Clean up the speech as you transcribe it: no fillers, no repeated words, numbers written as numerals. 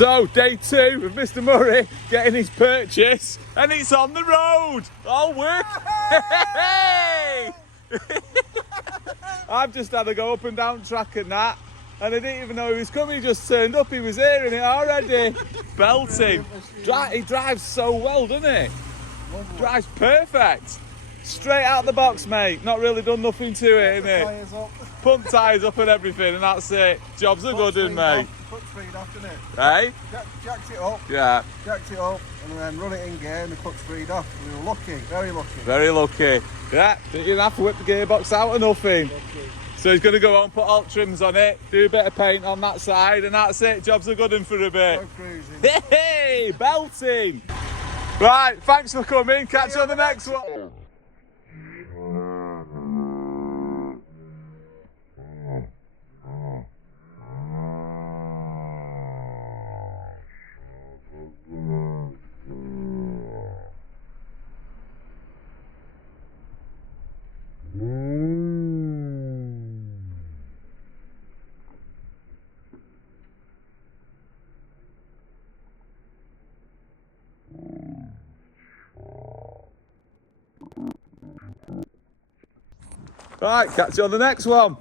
So, day 2 of Mr. Murray getting his purchase, and it's on the road. All work. Hey! I've just had to go up and down track and that, and I didn't even know he was coming. He just turned up. He was hearing it already. Belting. He drives so well, doesn't he? Drives perfect. Straight out the box, mate. Not really done nothing to it, innit? Pump tyres up and everything, and that's it. Job's a good one, mate. Put speed off, didn't it? Hey? Jacked it up. Yeah. Jacked it up, and then run it in gear, and the put speed off. We were lucky, very lucky. Very lucky. Yeah, didn't even have to whip the gearbox out or nothing. Lucky. So he's going to go home, put alt trims on it, do a bit of paint on that side, and that's it. Job's a good one for a bit. No cruising. Hey, belting. Right, thanks for coming. Catch you on the next one. Right, catch you on the next one.